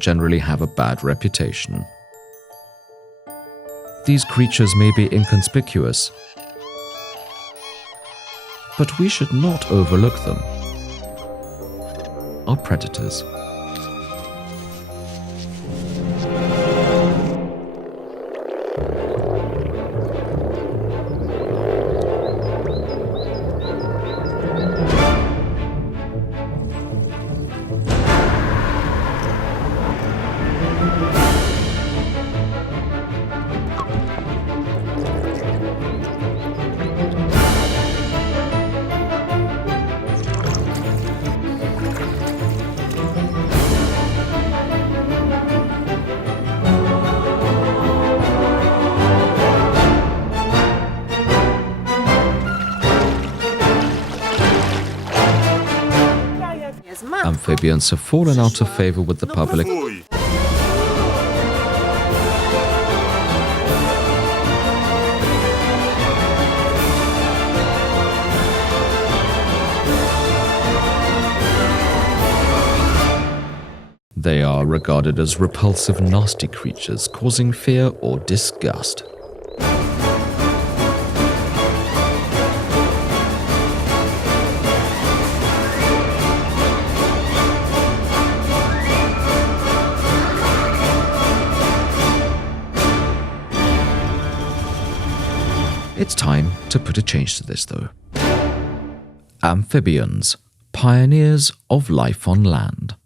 generally have a bad reputation. These creatures may be inconspicuous, but we should not overlook them. Are predators. Amphibians have fallen out of favor with the public. They are regarded as repulsive, nasty creatures, causing fear or disgust. It's time to put a change to this, though. Amphibians, pioneers of life on land.